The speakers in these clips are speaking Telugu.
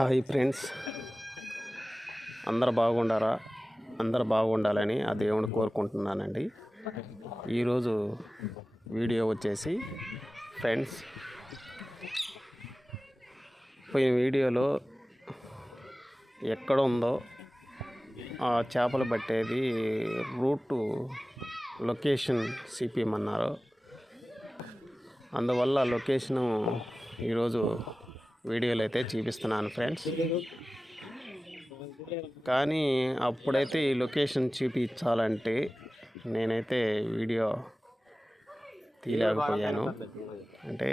హాయ్ ఫ్రెండ్స్, అందరు బాగుండారా? అందరు బాగుండాలని ఆ దేవుని కోరుకుంటున్నానండి. ఈరోజు వీడియో వచ్చేసి ఫ్రెండ్స్, పోయిన వీడియోలో ఎక్కడ ఉందో ఆ చేపలు పట్టేది రూటు లొకేషన్ చూపించమన్నారు. అందువల్ల లొకేషను ఈరోజు వీడియోలో అయితే చూపిస్తున్నాను ఫ్రెండ్స్. కానీ అప్పుడైతే ఈ లొకేషన్ చూపించాలంటే నేనైతే వీడియో తీయలేకపోయాను. అంటే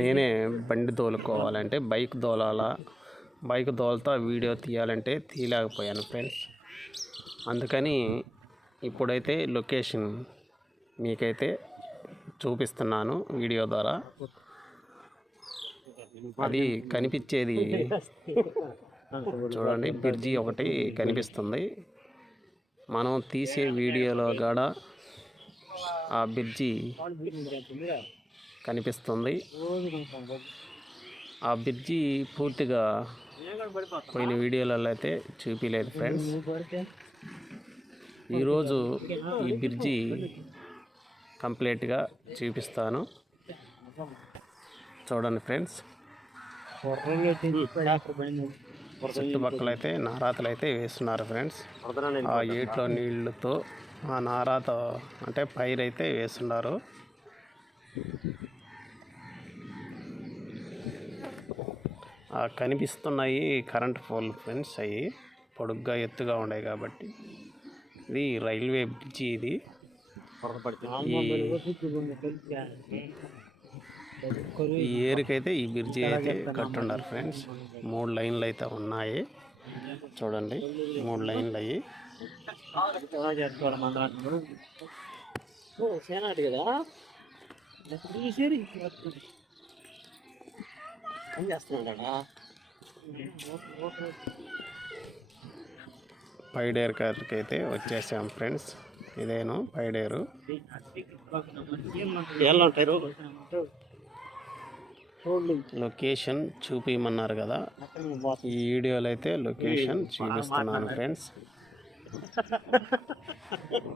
నేనే బండి తోలుకోవాలంటే బైక్ తోలుతా వీడియో తీయాలంటే తీయలేకపోయాను ఫ్రెండ్స్. అందుకని ఇప్పుడైతే లొకేషన్ మీకైతే చూపిస్తున్నాను వీడియో ద్వారా. అది కనిపించేది చూడండి, బ్రిడ్జి ఒకటి కనిపిస్తుంది. మనం తీసే వీడియోలో కూడా ఆ బ్రిడ్జి కనిపిస్తుంది. ఆ బ్రిడ్జి పూర్తిగా పోయిన వీడియోలలో అయితే చూపించలేదు ఫ్రెండ్స్. ఈరోజు ఈ బ్రిడ్జి కంప్లీట్గా చూపిస్తాను, చూడండి ఫ్రెండ్స్. చుట్టుపక్కల అయితే నారాతలు అయితే వేస్తున్నారు ఫ్రెండ్స్. ఆ ఏట్లో నీళ్ళతో ఆ నారాత అంటే పైరు అయితే వేస్తున్నారు. కనిపిస్తున్నాయి కరెంట్ పోల్ ఫ్రెండ్స్. అవి పొడుగ్గా ఎత్తుగా ఉన్నాయి కాబట్టి ఇది రైల్వే బ్రిడ్జి. ఇది ఈ ఏరికైతే ఈ బ్రిడ్జి అయితే కట్టున్నారు ఫ్రెండ్స్. 3 లైన్లు అయితే ఉన్నాయి చూడండి, 3 లైన్లు అయ్యి. పైడేరు కాడికి అయితే వచ్చేసాం ఫ్రెండ్స్. ఇదేను పైడేరు. లొకేషన్ చూపించమన్నారు కదా, ఈ వీడియోలో అయితే లొకేషన్ చూపిస్తున్నాను ఫ్రెండ్స్.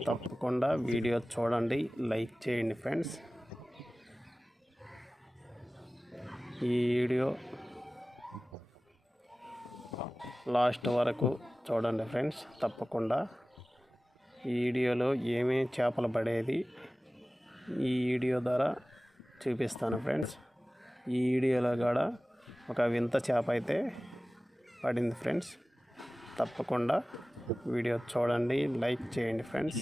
తప్పకుండా వీడియో చూడండి, లైక్ చేయండి ఫ్రెండ్స్. ఈ వీడియో లాస్ట్ వరకు చూడండి ఫ్రెండ్స్. తప్పకుండా ఈ వీడియోలో ఏమేమి చేపలు పడేది ఈ వీడియో ద్వారా చూపిస్తాను ఫ్రెండ్స్. ఈ వీడియోలో కూడా ఒక వింత చేప అయితే పడింది ఫ్రెండ్స్. తప్పకుండా వీడియో చూడండి, లైక్ చేయండి ఫ్రెండ్స్.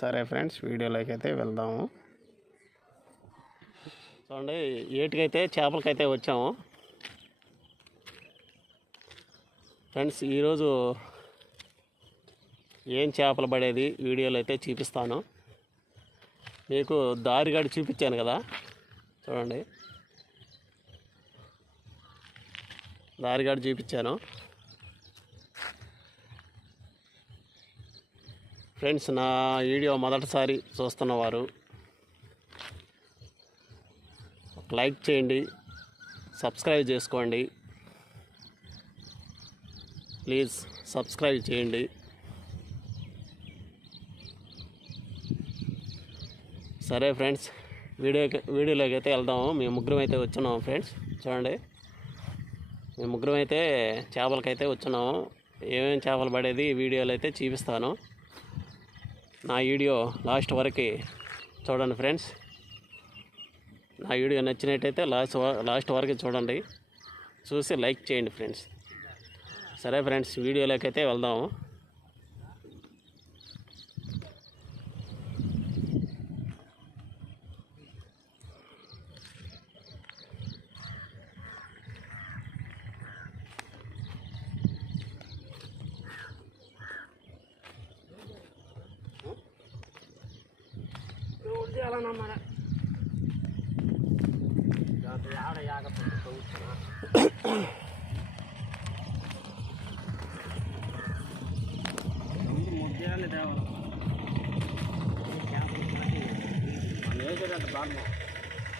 సరే ఫ్రెండ్స్, వీడియోలోకి అయితే వెళ్దాము. చూడండి, ఏటికైతే చేపలకైతే వచ్చాము ఫ్రెండ్స్. ఈరోజు ఏం చేపలు పడేది వీడియోలో అయితే చూపిస్తాను మీకు. దారిగాడి చూపించాను కదా, చూడండి దారిగాడి చూపించాను ఫ్రెండ్స్. నా వీడియో మొదటిసారి చూస్తున్నవారు లైక్ చేయండి, సబ్స్క్రైబ్ చేసుకోండి ప్లీజ్. సబ్స్క్రైబ్ చేయండి. సరే ఫ్రెండ్స్, వీడియోలోకి అయితే వెళ్దాము. మేము ముగ్గురం అయితే వచ్చున్నాము ఫ్రెండ్స్. చూడండి, మేము ముగ్గురం అయితే చేపలకైతే వచ్చున్నాము. ఏమేమి చేపలు పడేది వీడియోలో అయితే చూపిస్తాను. నా వీడియో లాస్ట్ వరకు చూడండి ఫ్రెండ్స్. నా వీడియో నచ్చినట్టయితే లాస్ట్ వరకు చూడండి, చూసి లైక్ చేయండి ఫ్రెండ్స్. సరే ఫ్రెండ్స్, వీడియోలోకి అయితే వెళ్దాము.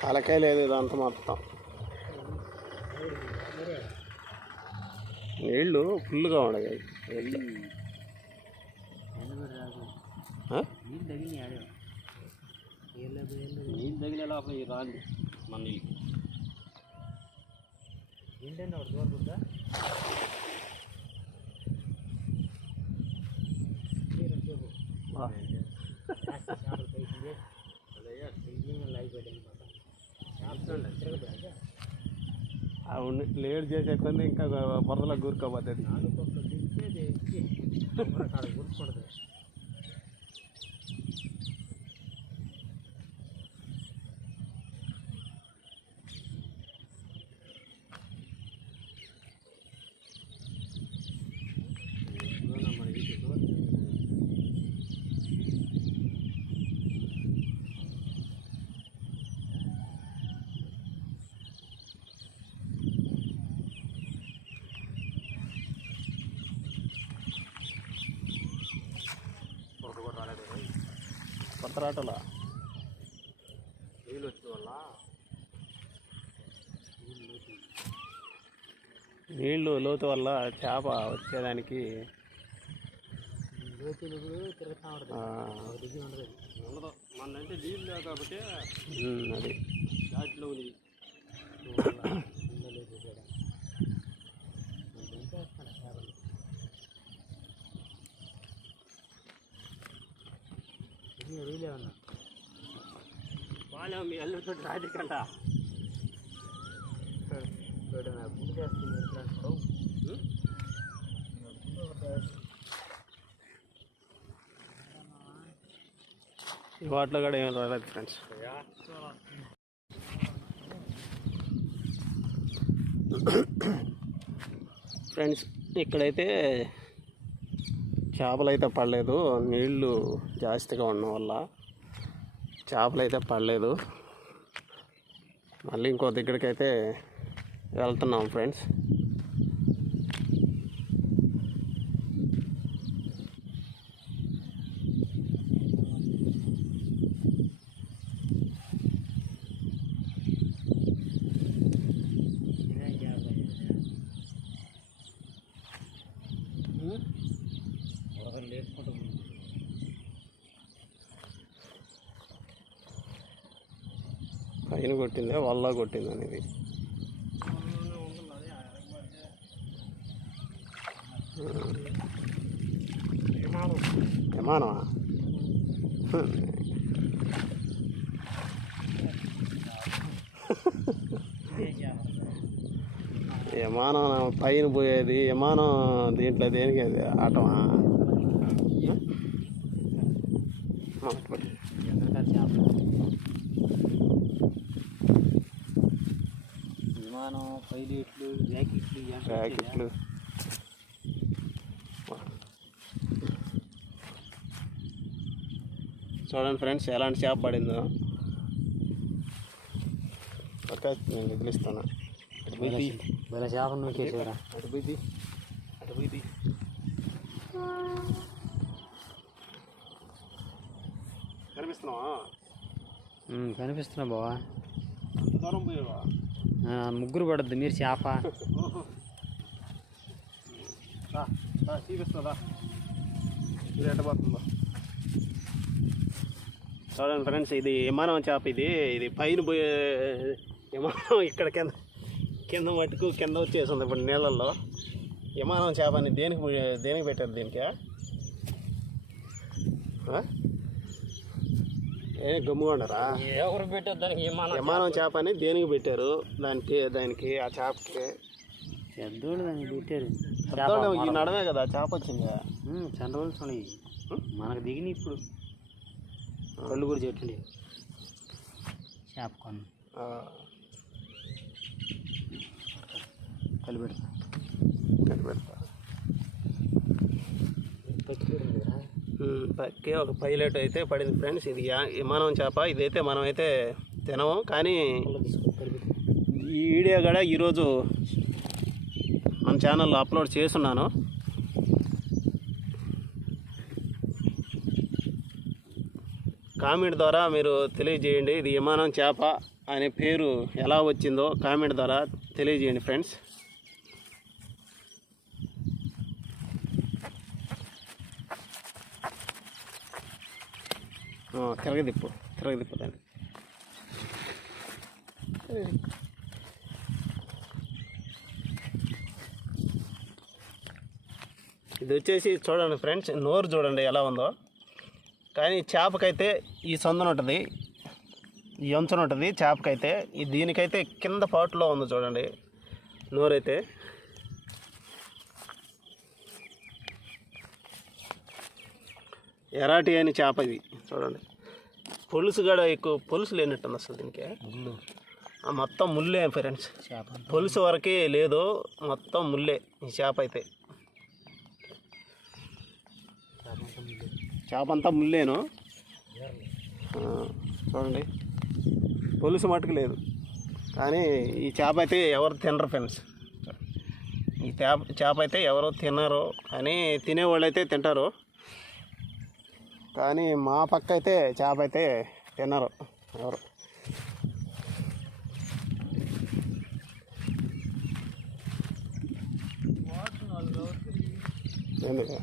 కాలకాయ లేదు ఇదంతా మొత్తం. నీళ్ళు ఫుల్గా ఉన్నాయి. నీళ్ళు తగిలే లోపల ఈ రాళ్ళు మన నీళ్ళు ఏంటంటే ఒకటి దూరకుందా అవును లేట్ చేసే కొంది ఇంకా బురదలో కూరుకోబోతుంది. గుర్తుపడదు. కొత్త రాటలా నీళ్ళు వచ్చే వల్ల నీళ్ళు లోతు వల్ల చేప వచ్చేదానికి ఉండదు. మనంటే నీళ్ళు లేవు కాబట్టి అది దాంట్లో వాళ్ళ మీ అల్లుతో రాజకంట వాటిలో కూడా ఏం రాలేదు ఫ్రెండ్స్. ఫ్రెండ్స్ ఇక్కడైతే చేపలు అయితే పడలేదు. నీళ్ళు జాస్తిగా ఉండడం వల్ల చేపలు అయితే పడలేదు. మళ్ళీ ఇంకో దగ్గరికి అయితే వెళ్తున్నాం ఫ్రెండ్స్. పైన కొట్టిందే వల్ల కొట్టింది అనేది విమానమా? విమానం పైన పోయేది విమానం దీంట్లో దేనికి అది ఆటమా? విమానం పైలట్లు ర్యాకెట్లు చూడండి ఫ్రెండ్స్ ఎలాంటి చేప పడిందో. ఓకే నేను వదిలిస్తాను. భలే చేప నూకేసారా? అటు పోయింది కనిపిస్తున్నావా? కనిపిస్తున్నా బావా. దూరం పోయావా? ముగ్గురు పడద్దు మీరు చేప చూపిస్తుందా? ఇది ఎట్టబోతుందా చూడండి ఫ్రెండ్స్. ఇది విమానం చేప. ఇది పైన పోయే విమానం. ఇక్కడ కింద మట్టుకు కింద వచ్చేసింది ఇప్పుడు నీళ్ళల్లో. విమానం చేప అని దేనికి పెట్టారు? దీనికి గమ్ముగా ఉండరా? ఎవరు పెట్టారు దానికి? విమానం చేప అని దేనికి పెట్టారు? దానికి ఆ చేపకి పెద్దోళ్ళు దానికి పెట్టారు. ఈ నడమే కదా చేప వచ్చింది. చాలా రోజులు ఉన్నాయి మనకు దిగిన. ఇప్పుడు కళ్ళు కూడా చెట్టు చేప కొను కలిపెడతా పక్కే ఒక పైలట్ అయితే పడింది ఫ్రెండ్స్. ఇది విమానం చేప. ఇదైతే మనమైతే తినము, కానీ ఈ వీడియో కూడా ఈరోజు మన ఛానల్లో అప్లోడ్ చేస్తున్నాను. కామెంట్ ద్వారా మీరు తెలియజేయండి. ఇది విమానం చేప అనే పేరు ఎలా వచ్చిందో కామెంట్ ద్వారా తెలియజేయండి ఫ్రెండ్స్. తిరగదిప్పు దాన్ని. ఇది వచ్చేసి చూడండి ఫ్రెండ్స్, నోరు చూడండి ఎలా ఉందో. కానీ చేపకైతే ఈ సందున ఉంటుంది, ఈ అంచున ఉంటుంది చేపకైతే. దీనికైతే కింద పాటులో ఉంది చూడండి నోరైతే. ఎరాటి అని చేప ఇది చూడండి. పొలుసు కూడా ఎక్కువ, పొలుసు లేనట్టుంది అసలు దీనికి. మొత్తం ముల్లే ఫ్రెండ్స్, పొలుసు వరకే లేదు, మొత్తం ముల్లే ఈ చేప అయితే. చేప అంతా ముల్లేను చూడండి, పొలుసు మట్టుకు లేదు. కానీ ఈ చేప అయితే ఎవరు తినరు ఫ్రెండ్స్. ఈ చేప అయితే ఎవరు తినరు, అని తినేవాళ్ళు అయితే తింటారు. కానీ మా పక్క అయితే చేప అయితే తినరు ఎవరు. ఎందుకు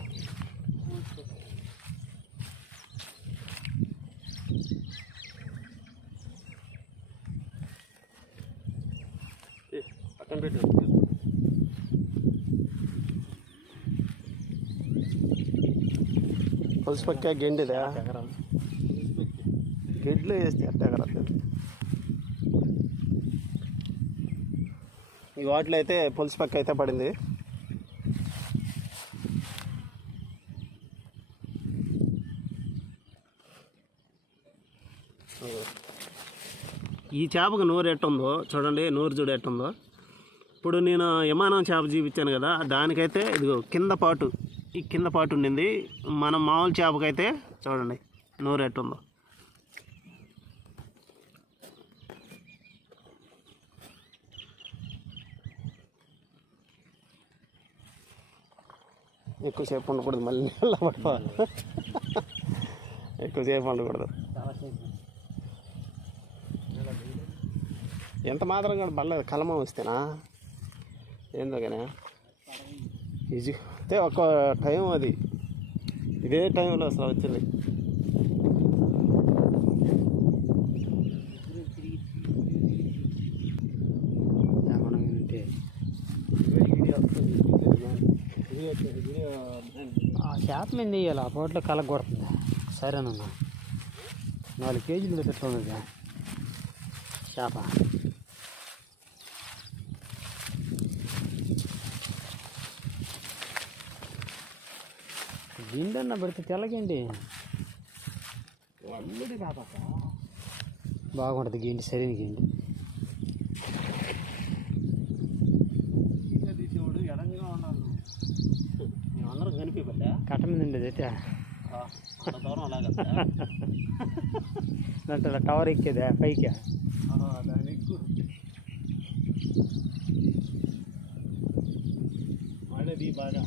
పక్కన పెట్టు. పులుసు పక్క గెండిదా, గెడ్లు వేస్తే ఎట్టగలదు. ఈ వాటిలో అయితే పులుసు పక్క అయితే పడింది. ఈ చేపకు నోరు ఎట్టుందో చూడండి, నోరు చూడు ఎట్టుందో. ఇప్పుడు నేను విమానం చేప చూపించాను కదా, దానికైతే ఇదిగో కింద పాటు, ఈ కింద పాటు ఉండింది. మనం మామూలు చేపకైతే చూడండి నోరు ఎట్టుందో. ఎక్కువసేపు ఉండకూడదు, మళ్ళీ నీళ్ళ పడిపోవాలి. ఎక్కువసేపు ఉండకూడదు. ఎంత మాత్రం కూడా పర్లేదు, కలమ వస్తేనా ఏందో కానీ ఈజీ అయితే ఒక టైం అది, ఇదే టైంలో అసలు వచ్చింది. ఆ చేప మీద వేయాలి, ఆ పోట్లో కలగొడుతుంది. సరేనన్నా 4 కేజీలు పెట్టుకున్నది చేప. గిండన్న పెడితే తెల్లగండి బాగుంటుంది, గిండి సరైన గిండి. తీసేవాడు ఎడంగా ఉండాలి, మేమందరం కనిపించా కట్ట మీద ఉండేది అయితే దూరం అలాగా దాంట్లో టవర్ ఎక్కేదా పైకి, దాని ఎక్కువ వాడేది బాగా.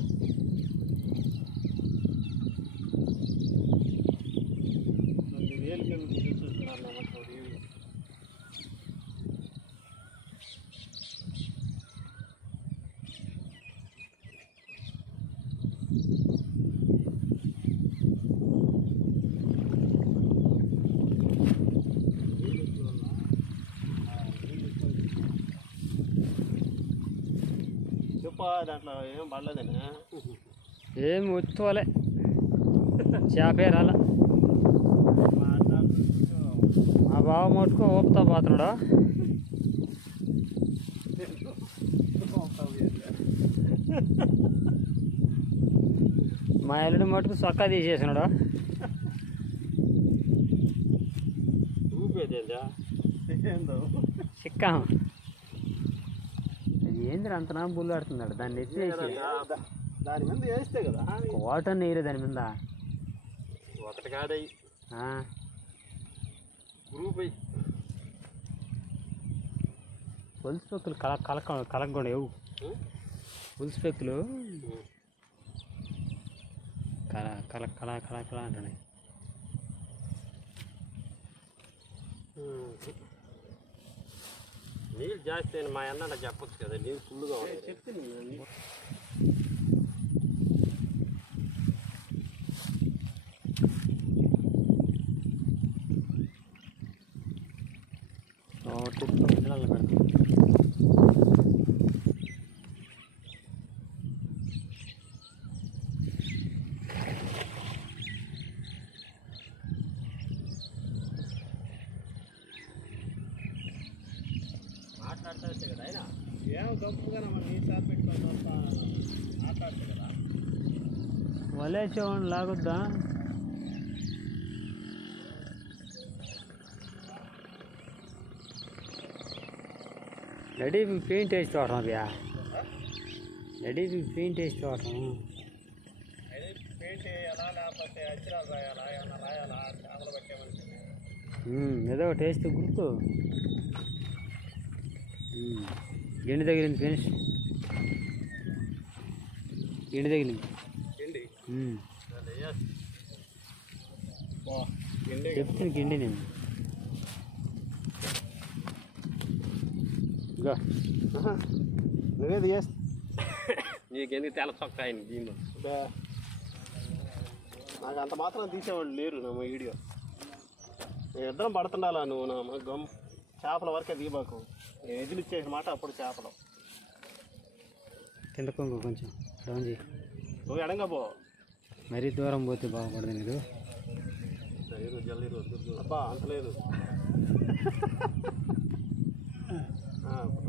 వేలు కింద చూస్తున్నాను దాంట్లో ఏం పడలేదనా, ఏం వచ్చుకోలే చేపే రాలా. మా బావ మటుకు ఊపుతా పోతున్నాడు, మా ఎల్లుడి మటుకు సొక్కా తీసేసినాడు. చిక్కా ఏంద్ర అంతనా బుల్లు ఆడుతున్నాడు, దాన్ని ఎత్తేసి దాని మీద వేస్తే కదా వాటర్ నీరు దాని మీద ఒకటి కాదయ్యి గ్రూప్ అయ్యి పులుసు పెక్కులు కలగకుండా ఎవు పులుసు పెక్కులు కళ కళ కళ కళ కళ అంటున్నాయి. నీళ్ళు జాస్తి అని మా అన్న చెప్పొచ్చు కదా, నీళ్ళు ఫుల్గా చెప్తే మాట్లాడతా కదా ఆయన ఏం గొప్పగా మనం నీళ్ళు సార్ పెట్టుకొని మాట్లాడతా కదా. వలే చూడండి లాగొద్దా? రెడీ పెయింట్ వేసి చూడటం అదియా, రెడీ పెయింట్ వేసి చూడటం. పెయింట్ వేయాలా లేకపోతే అచ్చిరాలు రాయాలా, ఏమన్నా రాయాలా, చేపలు పట్టేమని ఏదో టేస్ట్ గుర్తు. గిండి తగిలింది ఫ్రెండ్స్, గిండి తగిలింది. చెప్తుంది గిండి నేను. నువ్వేది చేస్తా నీకెందుకు తెల్ల చొక్క ఆయన దీనిలో నాకు అంత మాత్రం తీసేవాళ్ళు లేరు నా వీడియో. నేను ఇద్దరం పడుతుండాలా, నువ్వు నా గమ్ చేపల వరకే దీబాకు. నేను ఎదిలిచ్చేసిన మాట అప్పుడు చేపలు. కిందకు కొంచెం డౌన్ చేయి, నువ్వు ఎడంగా పో. మరీ దూరం పోతే బాగుపడదు మీరు. అబ్బా అంత లేదు,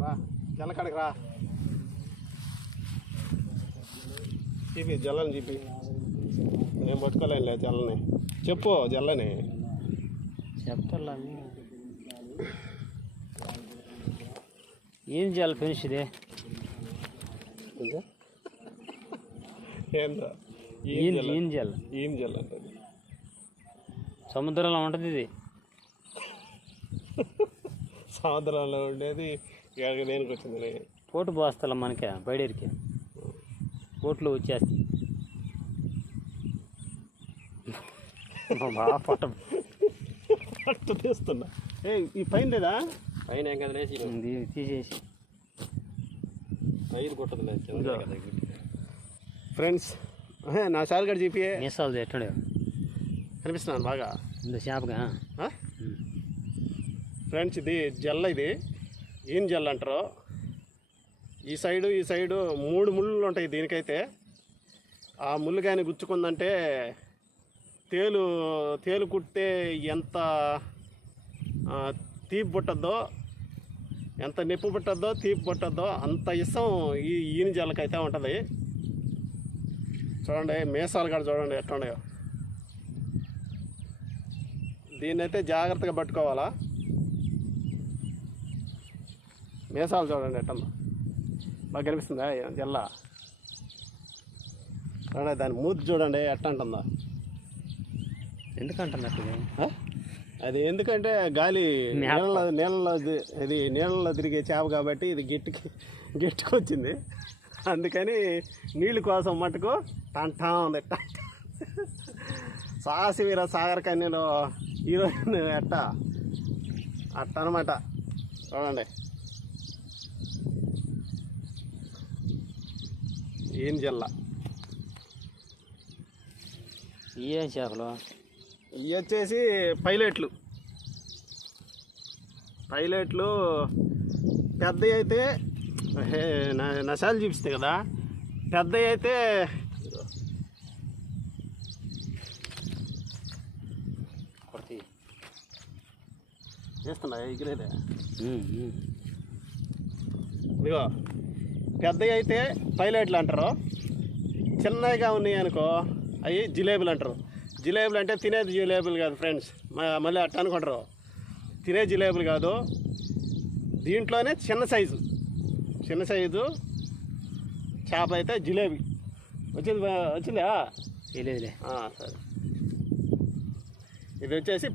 రా జల్లకాడికి రా. చూపి జల్లని చూపి. నేను పట్టుకోలేను లే జల్లని. చెప్పు జల్లని చెప్తా. ఏం చేయాలి ఫ్రెండ్స్ ఇదే? ఏందా ఏం చేయాలి? ఏం చేయాలంటే సముద్రంలో ఉంటుంది ఇది. సముద్రంలో ఉండేది దేనికి వచ్చింది? పోటు పోస్తాం మనకి బయటకి, పోట్లు వచ్చేస్తాయి. బాగా పట్టు తీస్తున్నా. ఈ పైన లేదా? పైన ఏం కదా తీసేసి పైన కొట్టదు ఫ్రెండ్స్. నా సార్ గడి జీపీఏ మీసాలు ఎట్టుండే కనిపిస్తున్నాను బాగా ఇంత షాప్గా. ఫ్రెండ్స్ ఇది జల్ల, ఇది ఏం జల్ల అంటారు. ఈ సైడు 3 ముళ్ళు ఉంటాయి దీనికైతే. ఆ ముళ్ళు కానీ గుచ్చుకుందంటే తేలు కుట్టే ఎంత తీపి పుట్టద్దో, ఎంత నొప్పి పుట్టద్దో, తీపి పుట్టద్దో అంత ఇష్టం ఈ ఈని జల్లకైతే ఉంటుంది. చూడండి మీసాలు కూడా చూడండి ఎట్లా ఉన్నాయో. దీన్నైతే జాగ్రత్తగా పట్టుకోవాలా. మీసాలు చూడండి ఎట్టందో, బాగా కనిపిస్తుందా జల్ల? చూడండి దాని మూతి చూడండి ఎట్ట అంటుందా. ఎందుకంటున్నట్టు అది ఎందుకంటే గాలి నీళ్ళలో తిరిగే చేప కాబట్టి ఇది గట్టికొచ్చింది. అందుకని నీళ్ళ కోసం మటుకు టంటా ఉంది. సాహసి వీర సాగర్ కన్యలో హీరోయిన్ అట్ట అనమాట. చూడండి ఏం జల్ల. ఏం చేపలు ఇవి వచ్చేసి పైలెట్లు. పెద్దవి అయితే నశాలు చూపిస్తాయి కదా. పెద్దవి అయితే చేస్తున్నా ఎగిరేదే. ఇదిగో పెద్దవి అయితే పైలెట్లు అంటారు. చిన్నగా ఉన్నాయి అనుకో అవి జిలేబులు అంటారు. జిలేబులు అంటే తినేది జిలేబులు కాదు ఫ్రెండ్స్, మళ్ళీ అట్ట అనుకుంటారు. తినే జిలేబులు కాదు, దీంట్లోనే చిన్న సైజు చేప అయితే జిలేబీ. వచ్చిందా? లేదులే. సరే, ఇది వచ్చేసి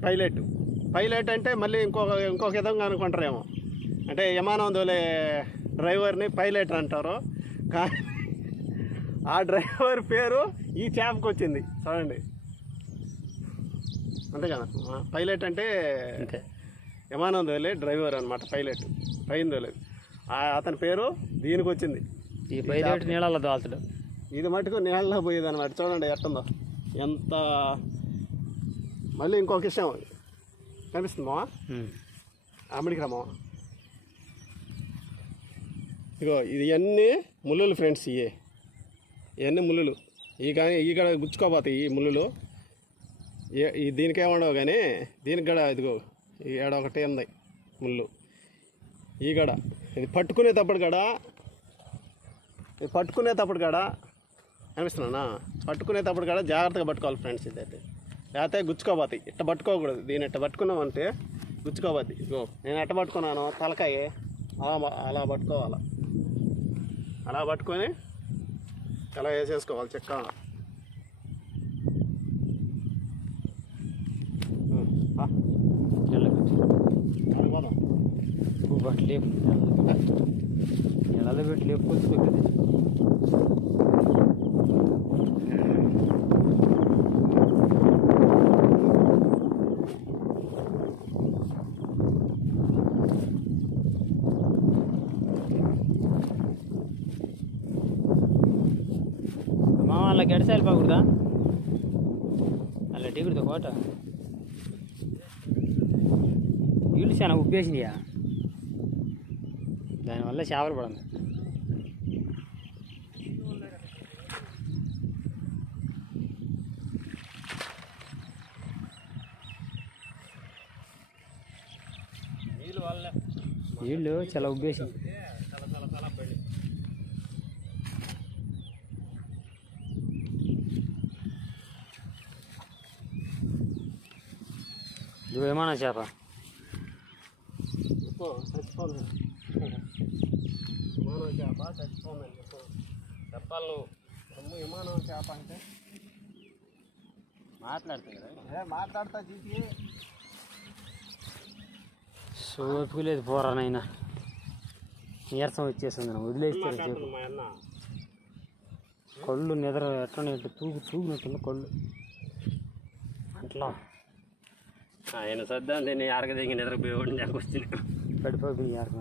పైలట్ అంటే మళ్ళీ ఇంకొక విధంగా అనుకుంటారేమో. అంటే విమానం తోలే డ్రైవర్ని పైలట్ అంటారు. కానీ ఆ డ్రైవర్ పేరు ఈ చేపకు వచ్చింది. చూడండి అంతే కదా. పైలట్ అంటే విమానం తోలే డ్రైవర్ అనమాట, పైలట్, పైన తోలేదు. అతని పేరు దీనికి వచ్చింది. ఈ పైలట్ నీళ్ళలో దోల్తాడు. ఇది మటుకు నీళ్ళలో పోయేది అనమాట. చూడండి ఎట్టుందో, ఎంత. మళ్ళీ ఇంకొక విషయం కనిపిస్తుందా, అమ్మడికి రమ్మా. ఇగో ఇది ఇవన్నీ ముళ్ళులు ఫ్రెండ్స్, ఇవన్నీ ముళ్ళులు. ఈ గడ గుచ్చుకోపోతాయి ఈ ముళ్ళులు. దీనికేమడవు కానీ దీనికి గడ ఇదిగో ఈ ఏడ ఒకటి ఉంది ముళ్ళు. ఈ గడ ఇది పట్టుకునేటప్పుడు గడ అనిపిస్తున్నానా, పట్టుకునేటప్పుడు గడ జాగ్రత్తగా పట్టుకోవాలి ఫ్రెండ్స్. ఇదైతే లేకపోతే గుచ్చుకోపోతాయి. ఇట్ట పట్టుకోకూడదు, దీన్ని ఇట్ట పట్టుకున్నాం అంటే గుచ్చుకోపోద్ది. ఇగో నేను ఎట్ట పట్టుకున్నాను, తలకాయ అలా పట్టుకోవాలి. అలా పట్టుకొని అలా వేసేసుకోవాలి చెక్క. నీళ్ళలో పెట్టి లేపుకొచ్చుకోలేదు. అలా గడిసాలి బాగుడదా, అలా టీకుడుతో కోట నీళ్ళు చాలా ఉప్పేసినాయా, దానివల్ల చేపలు పడింది. నీళ్ళు చాలా ఉబ్బేసింది. ఇది విమానం చేప. చెప్పాలి విమానం చేప అంటే మాట్లాడుతుంది కదా, మాట్లాడతా జీతి సోపులేదు పోరానైనా, నీరసం వచ్చేసింది. వదిలేస్తారు చెప్పు. కళ్ళు నిద్ర ఎట్లా తూగినట్టుంది కళ్ళు అట్లా. ఆయన సర్దా నేను ఆరగ దిగి నిద్రపోయేవాడిని, నాకు వచ్చింది పడిపోయి ఆరగ.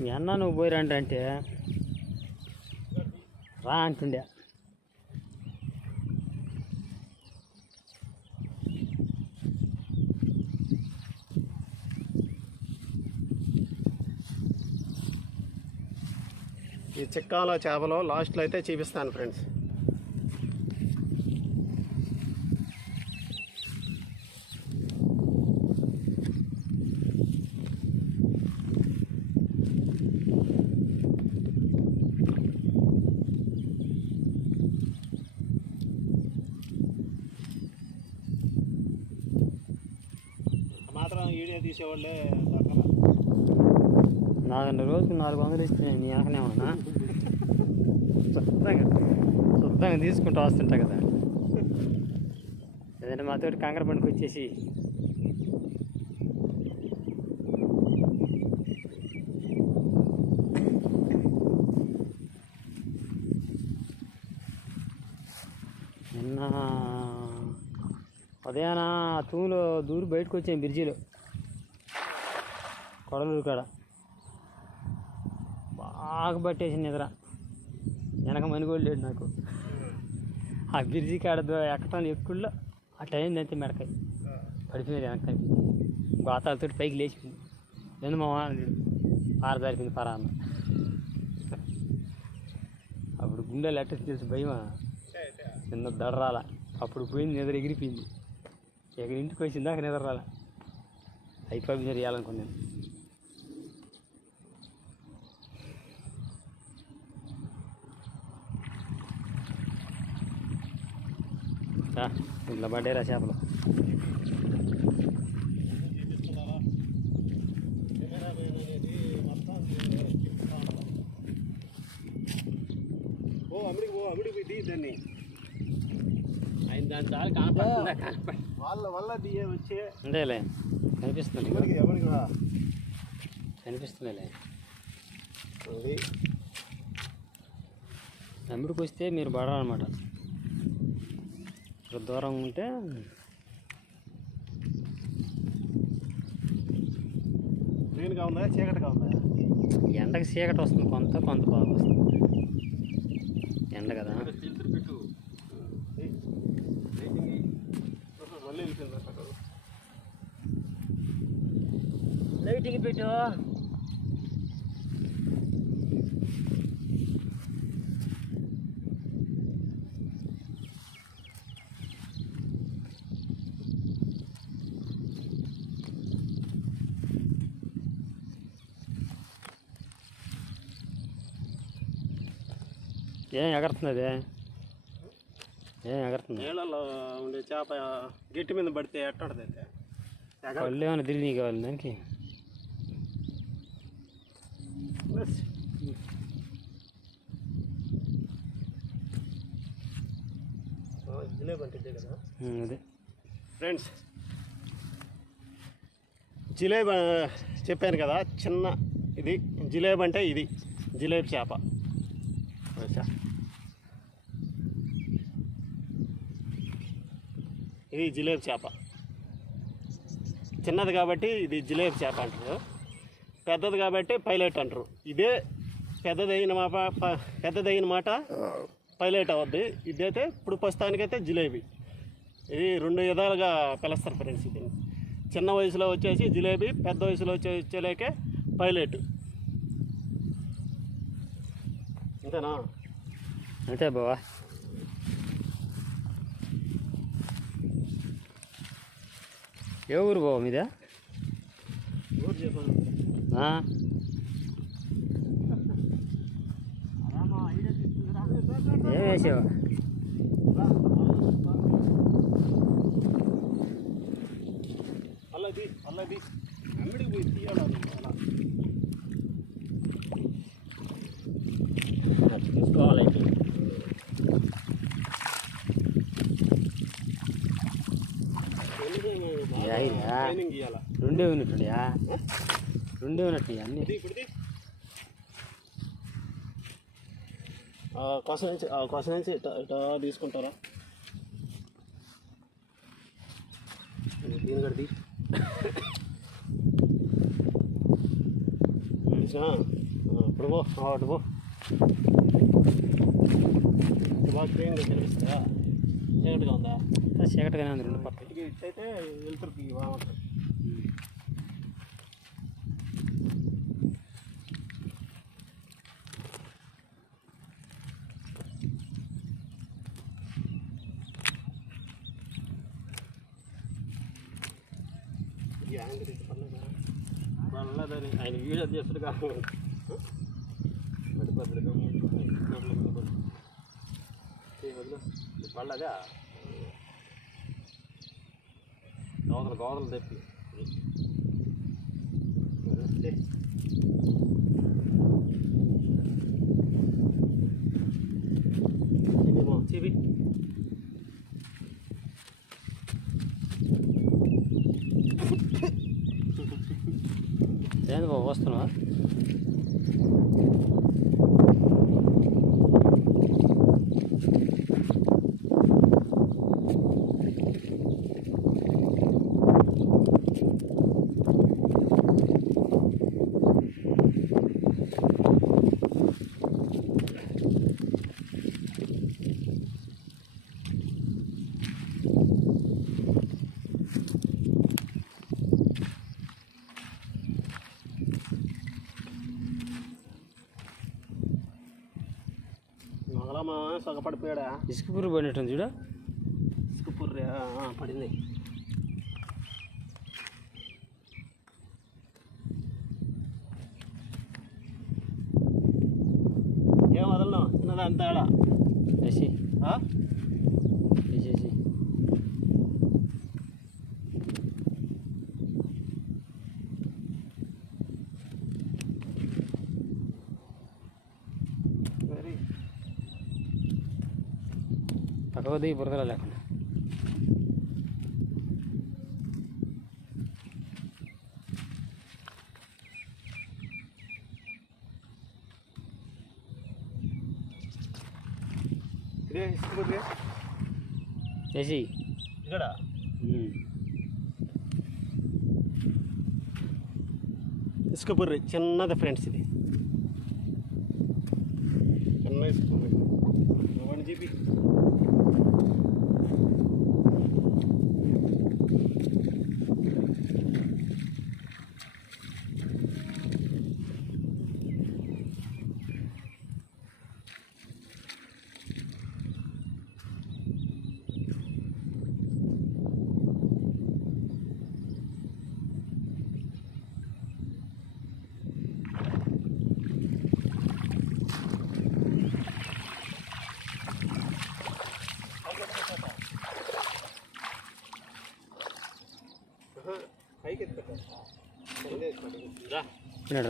మీ అన్న నువ్వు పోయిరంటే అంటే రా అంటుండే. ఈ చిక్కాలో చేపలో లాస్ట్లో అయితే చూపిస్తాను ఫ్రెండ్స్. మాత్రం వీడియో తీసేవాళ్ళే నాలుగు రోజుకి 400 ఇస్తే నీ వెనకనే ఉన్నా. శుద్ధంగా తీసుకుంటూ వస్తుంటా కదా. ఏదంటే మాతో కంకర బండికి వచ్చేసి నిన్న ఉదయాన తూములో దూరి బయటకు వచ్చాను బ్రిడ్జిలో, కొడలూరు కాడ. బాగా పట్టేసి నిద్ర, వెనక మనుగోలు లేడు నాకు. ఆ బ్రిడ్జి కాడ ఎక్కటాన్ని ఎక్కుల్లో అట్లా అయిందంతే, మెడకాయ పడిపోయింది. వెనక కనిపించింది, గోతాలతో పైకి లేచిపోయింది. నేను మా పార జరిపింది పార అన్న. అప్పుడు గుండెలు ఎట్ట తెలుసు భయమా, చిన్న దడరాల. అప్పుడు పోయింది నిద్ర, ఎగిరిపోయింది. ఎక్కడ ఇంటికి వచ్చిందాక నిద్ర రాల. అయిపోయి చేయాలనుకున్నాను. ఇట్లా పడ్డారా చేపలు. అమిడికి తీయద్దండి ఆయన దాని చాలా కనపడుతుందా, వాళ్ళ వల్ల దియ్య వచ్చే అంతేలే కనిపిస్తుంది. ఎవరికి కనిపిస్తుందిలే. అమ్ముడికి వస్తే మీరు పడాలన్నమాట. దూరం ఉంటే గ్రీన్గా ఉందా చీకటిగా ఉందా? ఎండకి చీకటి వస్తుంది, కొంత కొంత బాగా వస్తుంది. ఎండ కదా. లైటింగ్ పెట్టు. ఏం ఎగరుతుంది అది? ఏం ఎగరుతుంది? నీళ్ళలో ఉండే చేప గట్టి మీద పడితే ఎట్టడుతుంది అయితే కళ్ళు ఏమైనా తిరిగి కావాలి దానికి. జిలేబీ అంటే ఇదే కదా అదే ఫ్రెండ్స్. జిలేబీ చెప్పాను కదా, చిన్న ఇది జిలేబీ అంటే ఇది జిలేబీ చేప. ఇది జిలేబీ చేప, చిన్నది కాబట్టి ఇది జిలేబీ చేప అంటారు, పెద్దది కాబట్టి పైలట్ అంటారు. ఇదే పెద్దదైన మాట పైలట్ అవుద్ది. ఇదైతే ఇప్పుడు ప్రస్తుతానికైతే జిలేబీ. ఇది రెండు విధాలుగా పిలుస్తారు ఫ్రెండ్స్. ఇది చిన్న వయసులో వచ్చేసి జిలేబీ, పెద్ద వయసులో వచ్చేలేకే పైలట్. అంతేనా? అంతే బావా. ఏ ఊరు బావ మీదే? ఊరు చెప్పాను. ఏం వేసావు? అల్లది అమ్మిడికి పోయి తీయాలి. తీసుకోవాలి. ట్రైనింగ్ ఇవ్వాలా? రెండే ఉన్నట్టుయా? రెండే ఉన్నట్టు అన్నీ. ఇప్పుడు కోసం నుంచి ఇట్లా తీసుకుంటారా? దీని కడిది ఇప్పుడు పో అటు పో. బాగా క్లీన్గా కనిపిస్తుందా? చీకటిగా ఉందా? చీకటిగానే ఉంది. రెండు పక్కన ఇట్లయితే వెళ్తురికి బాగుంటుంది. పర్లేదని ఆయన వీడియో చేస్తాడు కాదు. పళ్ళగా గోదలు తెప్పి చెవి ఏంది బాబు వస్తున్నావా? మొగలమ్మ సొగపడిపోయాడా? ఇసుక పురుగు పడినట్టుంది చూడ. ఇసుక పుర్రే పడింది. ఏం వదలను చిన్నదా అంత ఆడ వేసి వేసేసి పక్కకు దిగి బురదలో లేకుండా. ఇదే ఇసుక పుర్రే చేసి ఇక్కడ ఇసుక బుర్రి చిన్నది ఫ్రెండ్స్, ఇది చిన్న ఇసుక బుర్రి 1 GB.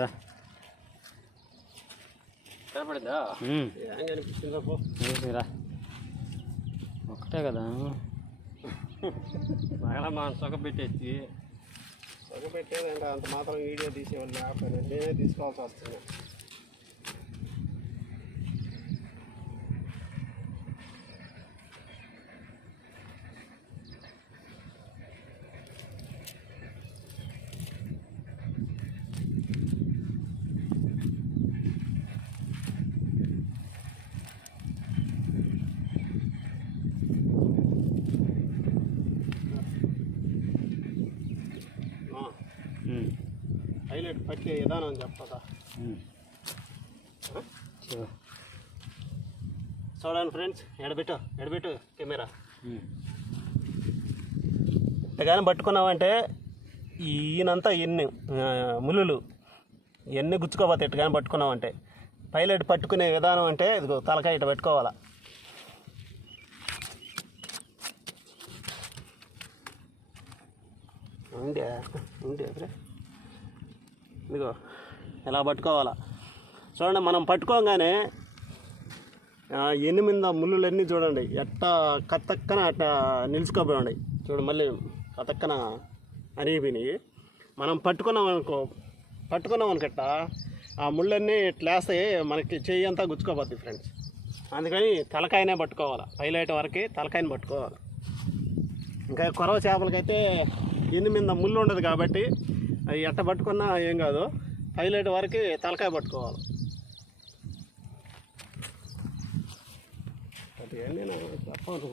రా కనపడిందా? ఏం కనిపిస్తుందా? రా ఒకటే కదా మగల మా సొగబెట్టేసి సొగబెట్టేదంటే అంత మాత్రం వీడియో తీసేవాళ్ళు లేకపోయినా నేనే తీసుకోవాల్సి వస్తుంది. హైలైట్ పట్టే విధానం చెప్పదా? చూడండి ఫ్రెండ్స్, ఎడబెట్టు కెమెరా. ఇట్టగానే పట్టుకున్నామంటే ఈయనంతా ఎన్ని ముళ్ళు ఇవన్నీ గుచ్చుకోపోతాయి. ఇట్టగానే పట్టుకున్నామంటే పైలట్ పట్టుకునే విధానం అంటే ఇదిగో తలకాయ ఇట్ట పెట్టుకోవాలా. ఉండే ఇదిగో ఎలా పట్టుకోవాలా చూడండి. మనం పట్టుకోగానే ఎనిమిది ముళ్ళులన్నీ చూడండి ఎట్టా కతక్కన అట్లా నిలుచుకోపోయి చూడండి. మళ్ళీ కతక్కన అరిగిపోయినాయి. మనం పట్టుకున్నాం అనుకట్ట ఆ ముళ్ళన్నీ ఇట్లేస్తే మనకి చెయ్యి అంతా గుచ్చుకోపోద్ది ఫ్రెండ్స్. అందుకని తలకాయనే పట్టుకోవాలి. పైలట్ వరకు తలకాయని పట్టుకోవాలి. ఇంకా కొరవ చేపలకైతే ఎనిమిది ముళ్ళు ఉండదు కాబట్టి అవి ఎట్ట పట్టుకున్నా ఏం కాదు. పైలట్ వరకు తలకాయ పట్టుకోవాలి. అది నేను చెప్పను.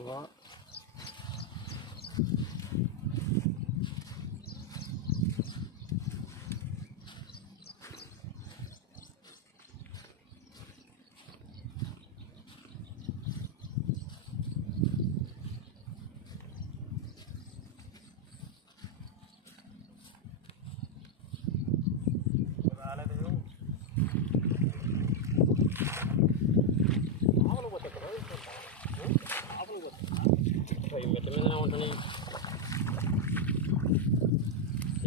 మెట్ట మీదనే ఉంటుంది,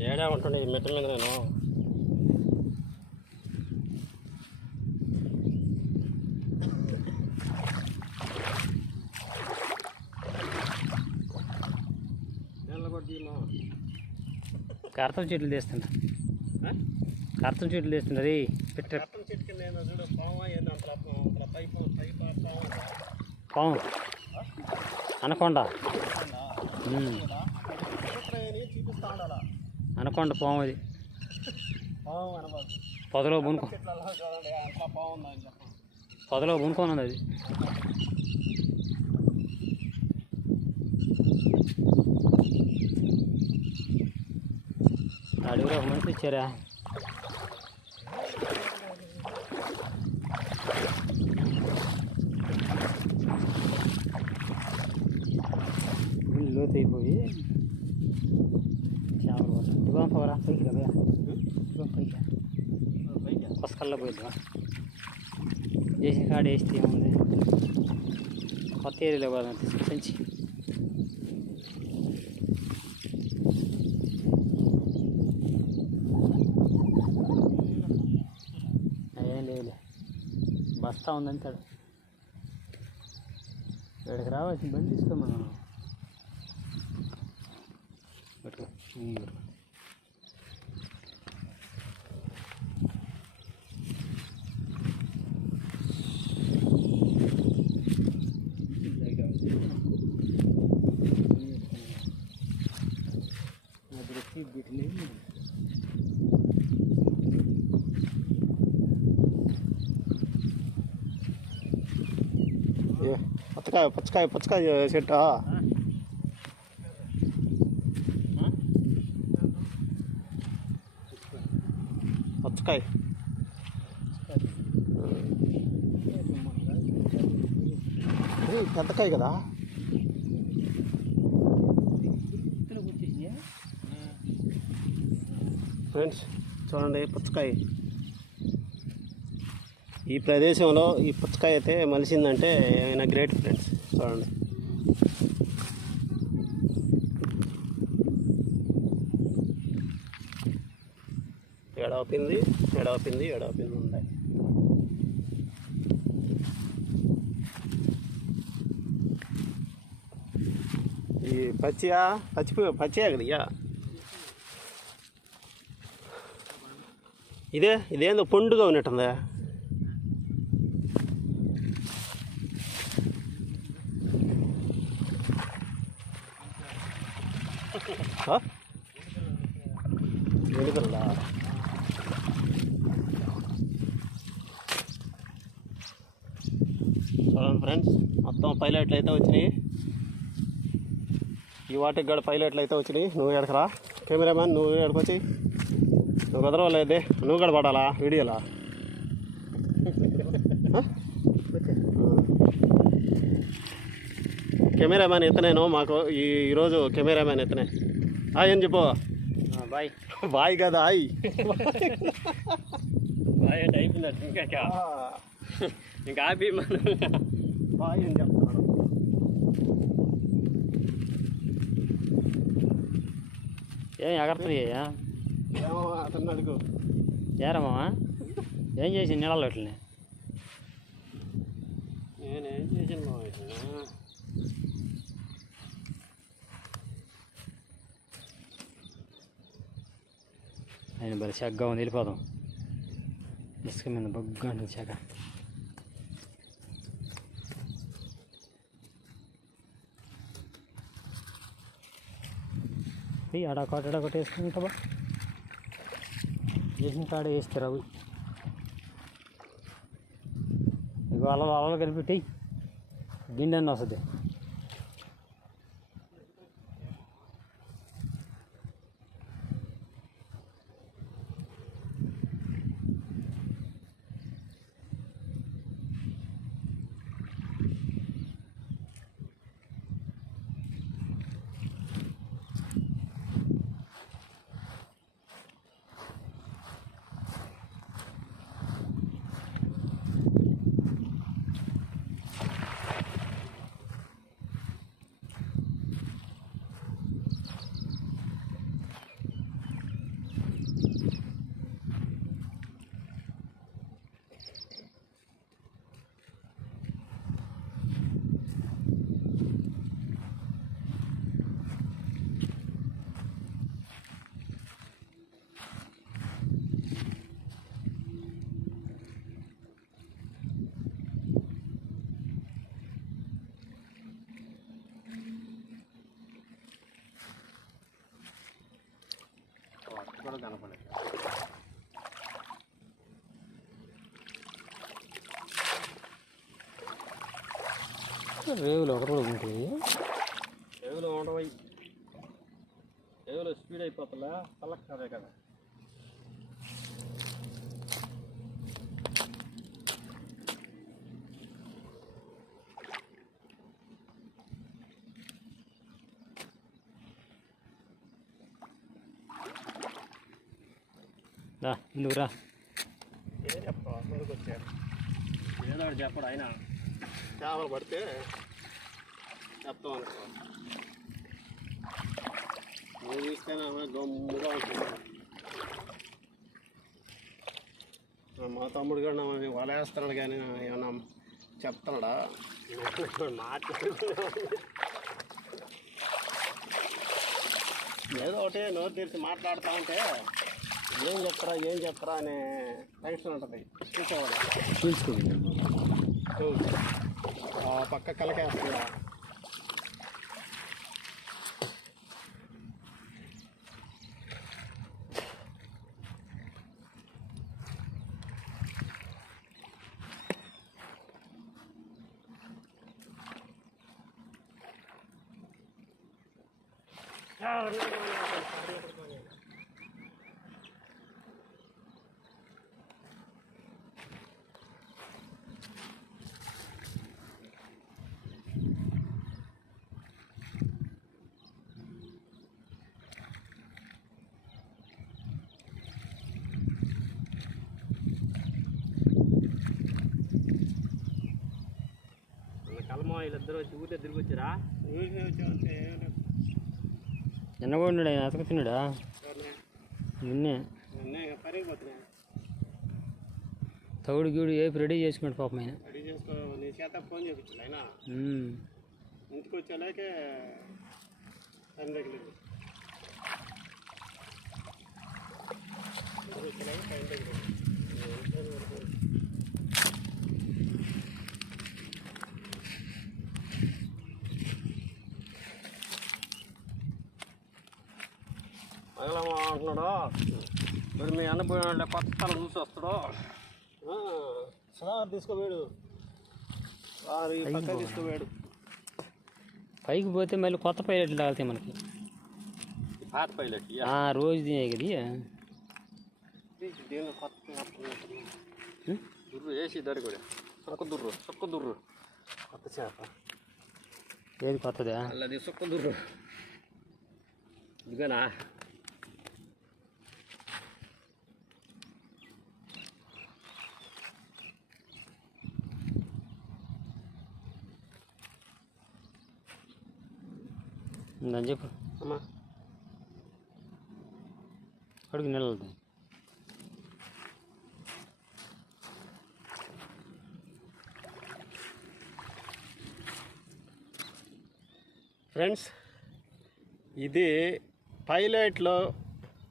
ఏడా ఉంటుంది మెట్ట మీద. నేను కార్తం చెట్లు తీస్తుంటా, కార్తం చెట్లు తీస్తుంటది. కార్తం చెట్టుకి నేను చూడు పాము అనకొండ, చూపిస్తా ఉండాలా. అనకొండ పాము అది. పొదలో బునుకొని అది. అడుగులో ఒక మనిషి ఇచ్చారా? లోతు అయిపోయి చేపలు పట్టాలి. ఇవ్వం పోరా పైకి రా, ఇవ్వం పైకి పుస్తకాల్లో పోయిద్దా చేసిన కాడ వేస్తే ఏముంది. కొత్త ఏరియాలో పోదాం తీసుకొచ్చి. ఏం లేదులే, బస్తా ఉందంటాడు. ఇక్కడికి రావాల్సిన బండి తీసుకోమన్నా. పుచ్చకాయ పుచ్చకాయ పుచ్చకాయ చెట్టా పుచ్చకాయ పెద్దకాయ కదా ఫ్రెండ్స్ చూడండి పుచ్చకాయ ఈ ప్రదేశంలో ఈ పుచ్చకాయ అయితే మలిసిందంటే ఏమైనా గ్రేట్ ఫ్రెండ్స్ చూడండి ఎడవపింది ఎడవపింది ఎడవపింది ఉంటాయి ఈ పచ్చియా కదయ్యా ఇదేందో పండుగా ఉన్నట్టుందా వెలుగులా చూడండి ఫ్రెండ్స్ మొత్తం పైలట్లు అయితే వచ్చినాయి ఈ వాటికి కూడా పైలట్లు అయితే వచ్చినాయి నువ్వు ఎడకరా కెమెరామ్యాన్ నువ్వు ఎడకొచ్చి నువ్వు కుదరవలేదే నువ్వు కూడా పడాలా వీడియోలా కెమెరామ్యాన్ ఎత్తనేను మాకు ఈరోజు కెమెరామ్యాన్ ఎత్తనే ఏం చెప్పు బాయ్ బాయ్ కదా అయ్ బాయ్ అంటే అయిపోయింది ఇంకా ఆపి మనం బాయ్ అని చెప్తున్నాడు ఏం ఎగరుతున్నాయి ఏమో అతను అడుగు ఏరమ్మా ఏం చేసి నీళ్ళలో ఇట్లనే నేనేం చేసాను ఆయన బలి చక్కగా ఉంది వెళ్ళిపోదాం ఇసుక మీద బొగ్గా ఉంటుంది చక్క అడకొట్టి వేసుకుంటా వేసిన కాడ వేస్తారు అవి ఇక అలలు కలిపెట్టి గిండి అన్న వస్తుంది కూడా కనపడలేదు రేవులు ఒకటి కూడా ఉంటాయి రేవులు ఉండవు రేవులు స్పీడ్ అయిపోతుందా పల్లకి కదే కదా ముందుకు రా ఏం చెప్తావా ముందుకు వచ్చారు ఏదో ఒకటి చెప్పడు ఆయన చేపలు పడితే చెప్తాం అనుకో నువ్వు తీసుకొని గమ్ముగా ఉంటుంది మా తమ్ముడు కూడా వలేస్తున్నాడు కానీ ఏమన్నా చెప్తున్నాడా ఏదో ఒకటి నోరు తెరిచి మాట్లాడుతూ ఉంటే ఏం చెప్తారా అనే టెన్షన్ ఉంటుంది చూసేవాడు చూసుకోండి పక్క కలకేస్తుందా కలమో వీళ్ళిద్దరు వచ్చి ఊరిలో తిరిగి వచ్చారా? ఊరిలో వచ్చామంటే ఎన్నగొండు ఆయన అతకుతున్నాడా నిన్నే పరిగిపోతున్నా తౌడు గీడు ఏపి రెడీ చేసుకున్నాడు పాపం ఆయన. రెడీ చేసుకో, నీ చేత ఫోన్ చేయించాను ఆయన. ఇంటికి వచ్చేలాకే పని తగిలింది. వచ్చేలాగే పని తగిలింది. అంటున్నాడు మరి మీ అన్న పోయిన కొత్త స్థలం చూసి వస్తాడు. సదా తీసుకోపోయాడు, పక్క తీసుకోపోయాడు. పైకి పోతే మళ్ళీ కొత్త పైలట్లు తాగుతాయి మనకి. పాత పైలట్ రోజు తినే కదా దీనిలో కొత్త దుర్రు వేసి దారి కూడా సుక్క దుర్రు కొత్త చేప. ఏది కొత్తదా? అది సుక్క దుర్రు ఇదిగోనా. ఉందని చెప్పు అమ్మా అడుగు నెలది. ఫ్రెండ్స్, ఇది పైలట్లో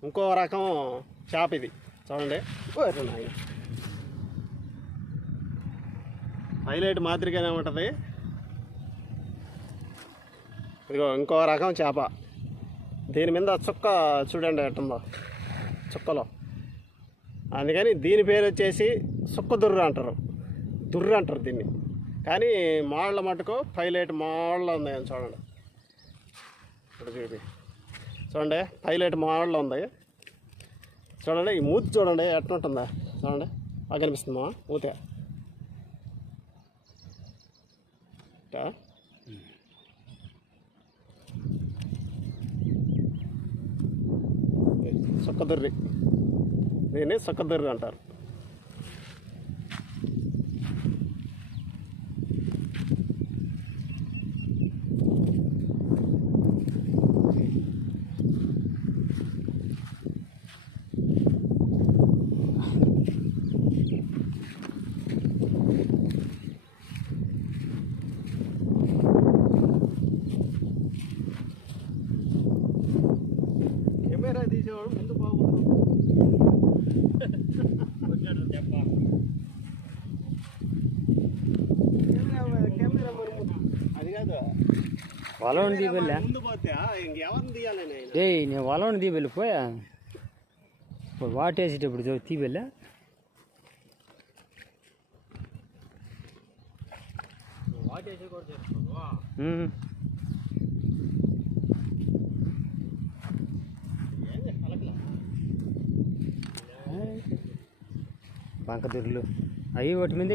ఇంకో రకం చేప. ఇది చూడండి, పైలట్ మాదిరిగానే ఉంటుంది. ఇదిగో ఇంకో రకం చేప. దీని మీద చుక్క చూడండి ఎట్టుందో చుక్కలో. అందుకని దీని పేరు వచ్చేసి సుక్క దుర్రు అంటారు. దుర్రు అంటారు దీన్ని. కానీ మోళ్ళ మటుకు పైలట్ మోళ్ళ ఉంది చూడండి. ఇప్పుడు చూడండి పైలట్ మోడల్ ఉంది చూడండి. ఈ మూతి చూడండి ఎట్లుంటుందా చూడండి. బాగా కనిపిస్తుందా మూత? సుక్కదుర్రి, దీన్ని సుక్కదుర్రి అంటారు. కెమెరా తీసేవాడు ముందు బాగుంటుంది. అది కాదు వలవని దీపెళ్ళా ముందు పోతే ఇంకెవరిని తీయాలని నేను వలవని దీపెళ్ళిపోయా. ఇప్పుడు వాటేసేటప్పుడు తీపెళ్ళా. వాటేసి కూడా చేసుకోవా? బంకదుర్లు అవి ఒకటి మీద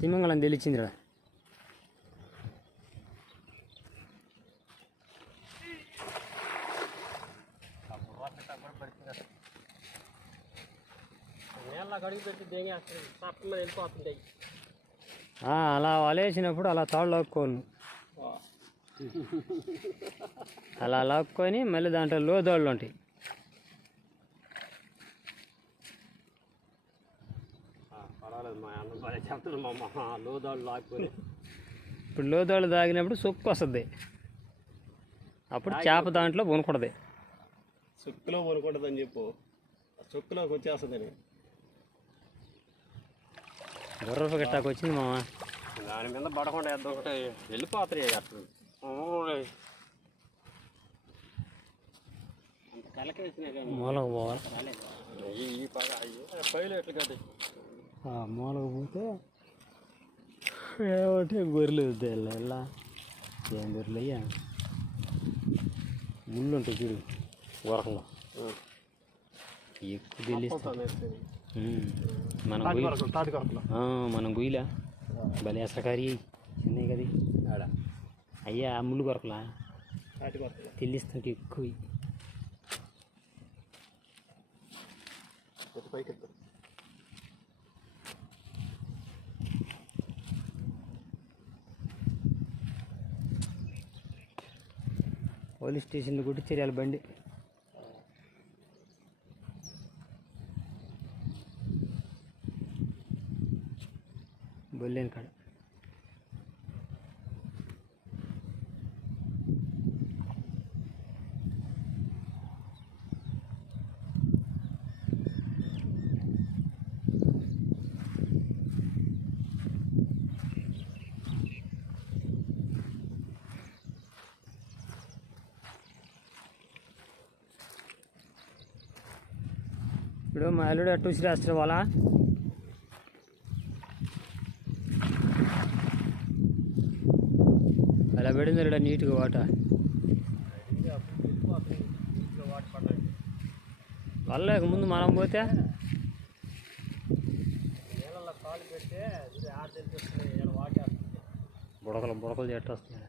తిమ్మంగళం తెలిచిందిరా. అలా వలేసినప్పుడు అలా తాళ్ళు లాక్కోను. అలా లాక్కొని మళ్ళీ దాంట్లో లోదాళ్ళు ఉంటాయి. లోదాళ్ళు లాక్కొని ఇప్పుడు లోదాళ్ళు తాగినప్పుడు సొక్కు వస్తుంది. అప్పుడు చేప దాంట్లో కొనకూడదు. సుక్కులో కొనకూడదు అని చెప్పు. సుక్కులోకి వచ్చేస్తుంది. గుర్రపు గిట్టాకు వచ్చింది మామ. దాని మీద పడకుండా వేద్దాం ఒకటి వెళ్ళిపోతాయి అసలు. అంత కలకేసినాయి మూలకు పోవాలి. పైలట్లు కదా మూలకు పోతే ఏమంటే గొర్రెలు వద్దాయి. ఎలా ఏం గొర్రెలు అయ్యా ముళ్ళు ఉంటుంది చూడు గొరకలో ఎక్కువ తెలిస్తే మనం గొయ్యిలా భలే అసలు చిన్నవి కదా ఆడ అయ్యా ముళ్ళు కొరకలా తెలిస్తాకి ఎక్కువ పోలీస్ స్టేషన్లో కొట్టి చర్యాల బండి బొల్లేని కాడ ఇప్పుడు మా అల్లుడు అట్టు రాస్తారు వాళ్ళ అలా పెడింది ఇక్కడ నీట్గా వాట వాళ్ళ ముందు మనం పోతే బుడకలు చెట్టు వస్తున్నాయి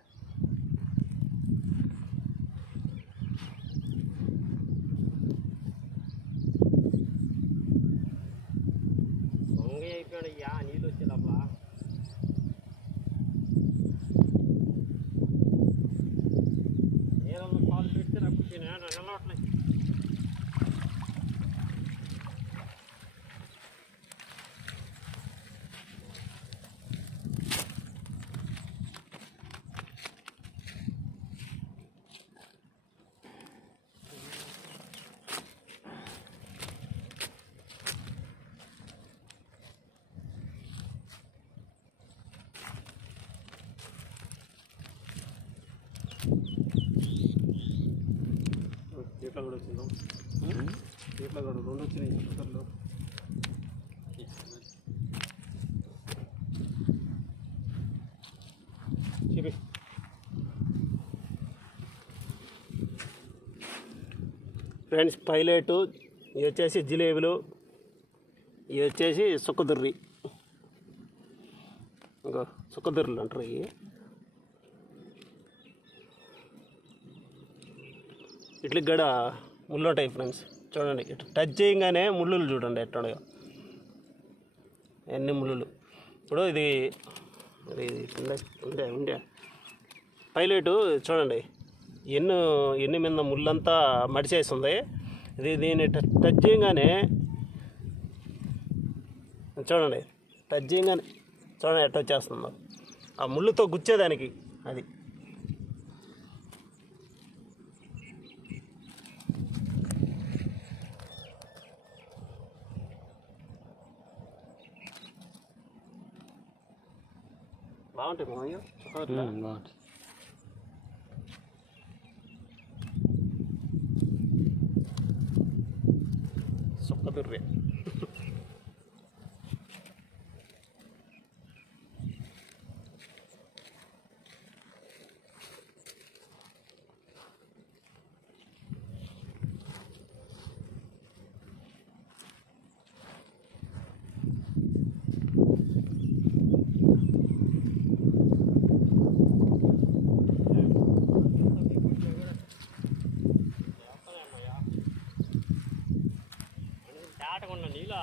అయిపోయాడయ్యా నీళ్ళు వచ్చే లోపల నీళ్ళలో పాలు పెడితే నాకు నిలవట్లేదు కూడా వచ్చిందాం ఇట్లా కూడా 2 వచ్చినాయి కుక్కర్లు చెప్పి ఫ్రెండ్స్ పైలట్ ఇవి వచ్చేసి జిలేబులు ఇవి వచ్చేసి సుక్కదుర్రి ఇంకా సుక్కదుర్రులు అంటారు ఇవి ఇట్లా గడ ముళ్ళు ఉంటాయి ఫ్రెండ్స్ చూడండి ఇట్లా టచ్ చేయగానే ముళ్ళులు చూడండి ఎట్లున్నాయో ఎన్ని ముళ్ళులు ఇప్పుడు ఇది ఉండే పైలట్ చూడండి ఎన్ని మీద ముళ్ళంతా మడిచేస్తుంది దీన్ని టచ్ చేయగానే చూడండి టచ్ చేయగానే చూడండి ఎట్లా వచ్చేస్తుందో ఆ ముళ్ళుతో గుచ్చేదానికి అది బాగుంటాయి మామయ్య బాగుంటుంది సుక్కదుర్రి దాటకుండా నీళ్ళ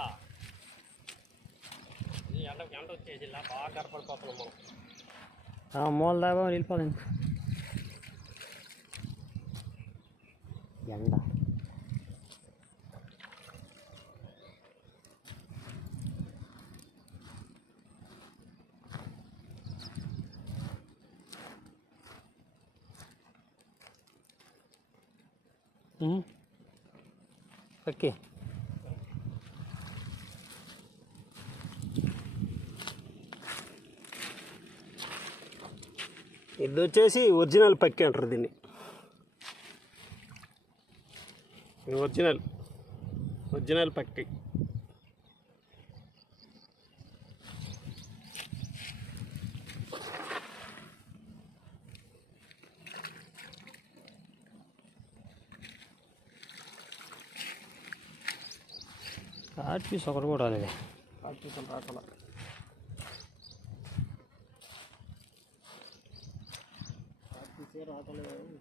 ఎండ వచ్చేసి బాగా కనపడిపోతున్నాం మనం మూల దాకా వెళ్ళిపోతుంది ఎండ ఓకే ఇది వచ్చేసి ఒరిజినల్ పక్కి అంటారు దీన్ని ఒరిజినల్ పక్కి కార్డ్ పీస్ ఒకటి కూడా రాలేదు. కార్డ్ పీసులు రాకల. కార్డ్ పీసే రాకలేదు.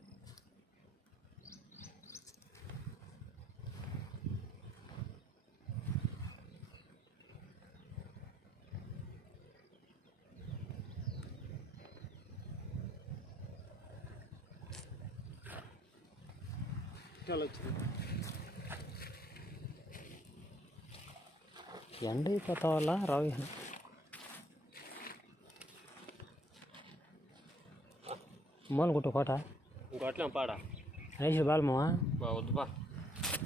ఎండ అయిపోతా వల్ల రావు. మూల కొట్టు కోట ఇంకోట్లేం పాడా అనేసి బాలమ్మా వద్దు బా.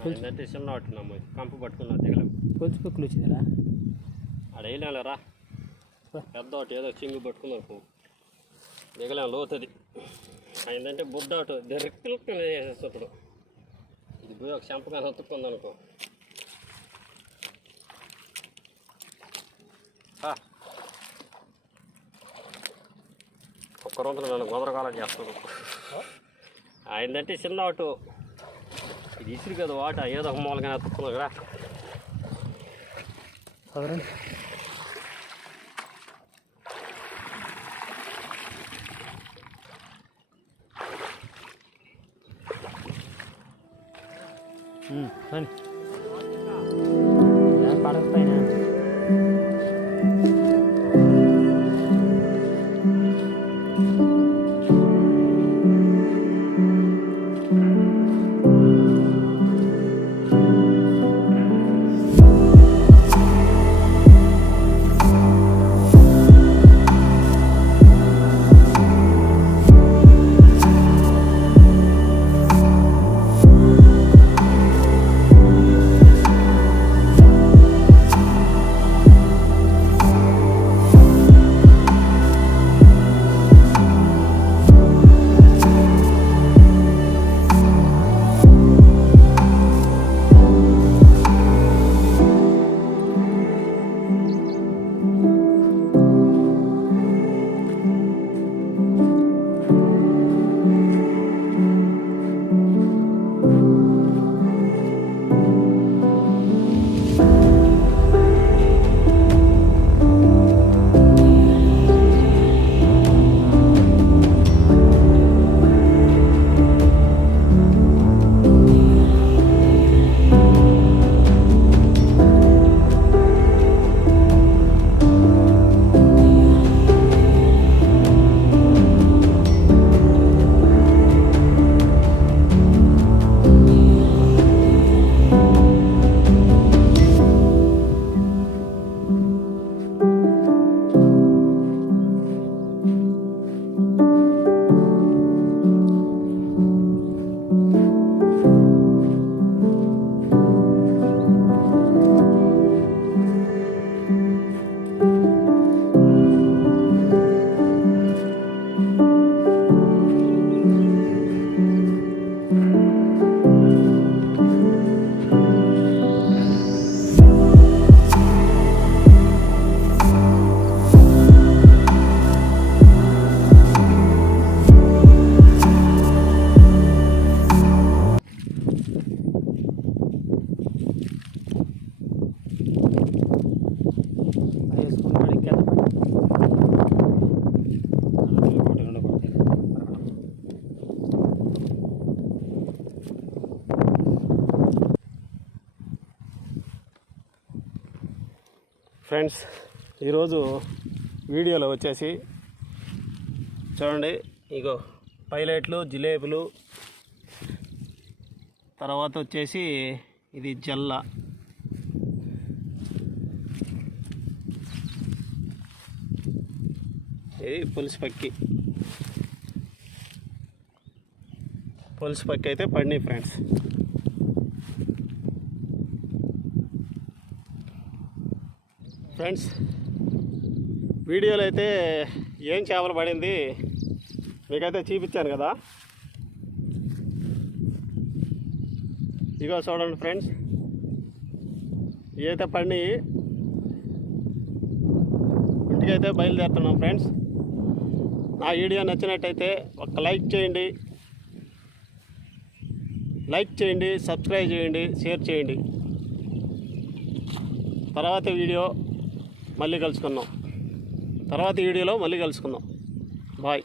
ఏంటంటే చిన్న పట్టుకున్నాము, కంప పట్టుకున్నాం దిగలేము. కొలిసి పక్కలు వచ్చిందిరా. ఆడ వేయలేరా పెద్ద ఒకటి ఏదో చింగు పట్టుకున్నాం, దిగలేము లోతుంది. ఏంటంటే బుడ్డ ఒకటి దెరెక్కులు వేసేస్తప్పుడు ఇది పోయి ఒక చెంపకాని హత్తుకుంది అనుకో. ఒక్క రోజులు నన్ను గొదరకాలం చేస్తాను. ఆయనంటే చిన్న ఆటు ఇది ఇసురు కదా వాట ఏదో ఒక మూలగానే హత్తుకున్నావు కదా. పడకపోయినా ఫ్రెండ్స్, ఈరోజు వీడియోలో వచ్చేసి చూడండి, ఇగో పైలట్లు, జిలేబులు, తర్వాత వచ్చేసి ఇది జల్ల, ఇది పులుసు పక్కి అయితే పడినాయి ఫ్రెండ్స్. వీడియోలో అయితే ఏం చేపలు పడింది మీకైతే చూపించాను కదా. ఇగో చూడండి ఫ్రెండ్స్, ఇవైతే పడినాయి. ఇంటికైతే బయలుదేరుతున్నాం ఫ్రెండ్స్. నా వీడియో నచ్చినట్టయితే ఒక లైక్ చేయండి, సబ్స్క్రైబ్ చేయండి, షేర్ చేయండి. తర్వాత వీడియో మళ్ళీ కలుసుకుందాం. తర్వాత వీడియోలో మళ్ళీ కలుసుకుందాం. బాయ్.